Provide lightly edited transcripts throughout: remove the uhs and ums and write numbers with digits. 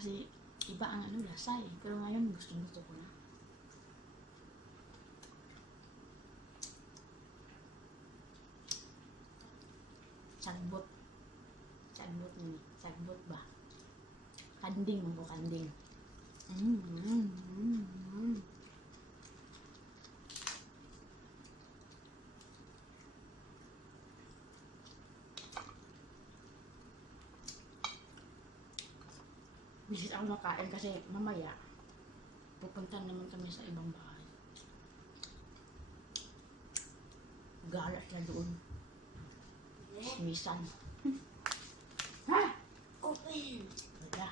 Kasi iba ang ano, lasa eh. Pero ngayon gusto ko na. Sagbot. Sagbot ni. Sagbot ba? Kanding mo ko, kanding. Bisis ako makain kasi mamaya pupunta naman kami sa ibang bahay. Galas na doon. Misan. Ha? Open! Wala.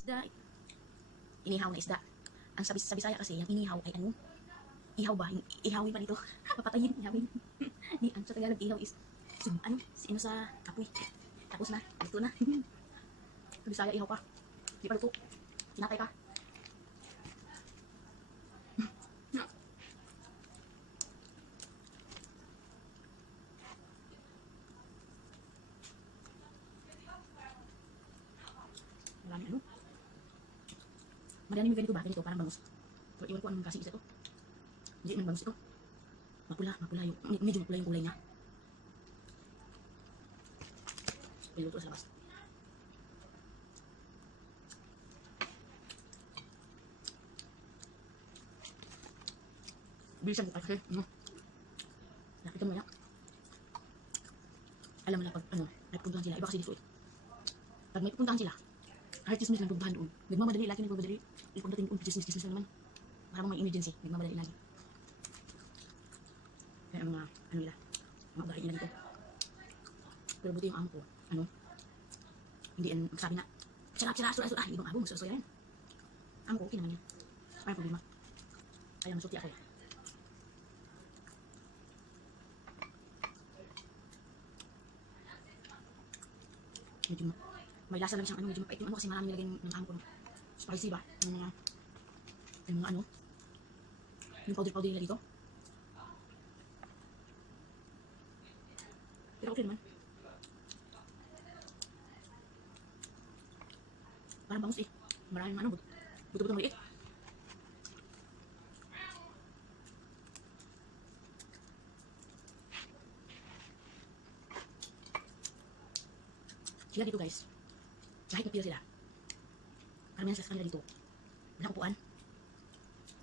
Isda. Inihaw na isda. Ang sa Bisaya kasi, yung inihaw ay ano? Ihaw ba? Ihawin pa nito. Papatayin, ihawin. Ang sa Tagalog, ihaw is ano? Sino sa apoy. Tapos na. Luto na. Sa Bisaya, ihaw pa. Di pa luto. Sinatay ka. Marami ano? Marami yung ganito ba? Ganito, parang bangus. So, iwan ko anong kasing isa ito. Hindi man bangus ito. Mapula yung, medyo mapula yung kulay niya. Piluto sa labas. Bilisan ko kasi, nakita mo yan. Alam mo na pag, may pupuntahan sila. Iba kasi dito eh. Pag may pupuntahan sila, kahit chismis lang pupuntahan doon. Nagmamadali, lagi nagmamadali. Pagdating doon, chismis na naman. Parang may emergency, nagmamadali lagi. Kaya mga, nila, mga bahay nila dito. Pero buti yung amo ko, hindi yan, magsabi na, sura, ibang abo, magsusoya yan. Amo ko, okay naman yan. Parang problema. Kaya masuti ako eh. Medyo may lasa lang siyang medyo mapait yung kasi marami nilagay ng amo ko. Spicy ba? Yung mga yung powder nila dito. Pero okay naman. Parang bangus eh. Maraming buto-buto maliit. Sila dito guys, kahit napila sila, karamihan sa kanila dito, wala upuan.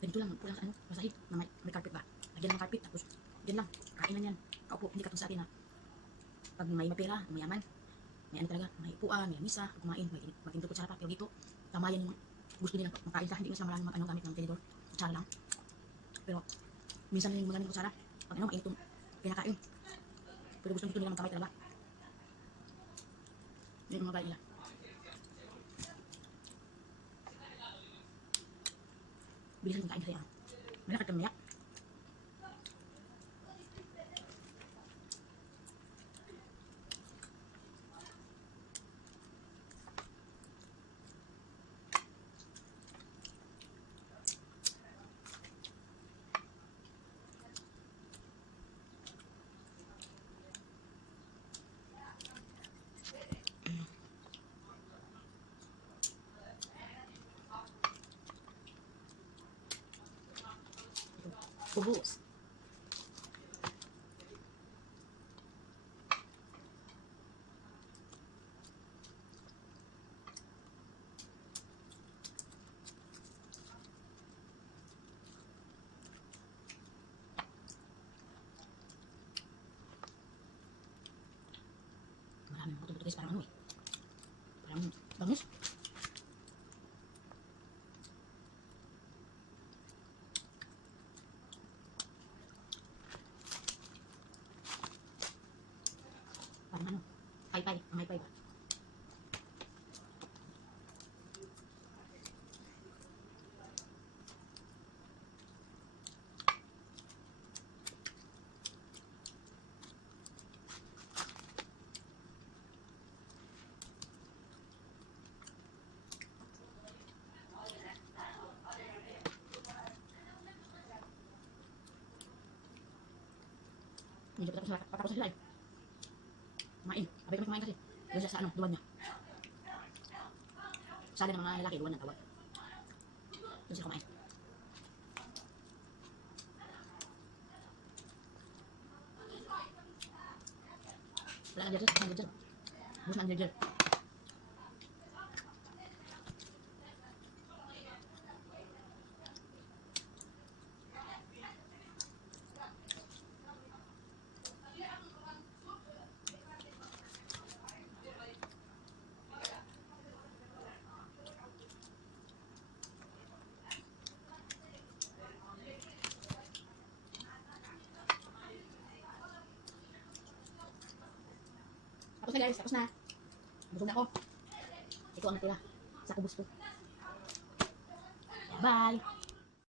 Ganito lang, upo lang sa masahig, na may carpet ba? Lagyan ng carpet, tapos dyan lang, kainan yan. Kaupo, hindi katong sa atin na pag may mapera, mayaman, may talaga, may upuan, may misa, kumain, may maging kutsara pa. Pero dito, tamayan yung gusto nila makain ka, hindi na sila maraming gamit ng tenedor, kutsara lang. Pero minsan yung maraming kutsara, pag mainit yung pinakain. Pero gusto nila magkamay talaga. Yung mga bahay nila. Bilisan yung kain kasi malakad kami ya. Ubus. Maraming buto-buto guys, parang parang bangus. Parang pay-pay, may pay ba? Medyo patapos sila eh. Kumain. Abay kami kumain kasi. Doon siya sa ano, duwan niya. Sabi ng mga lalaki, duwan na tawag. Doon sila kumain. Wala na dyan, wala dyan. Bus na dyan. Tapos na guys, tapos na. Busog na ako. Ito ang natira sa kubus ko. Bye!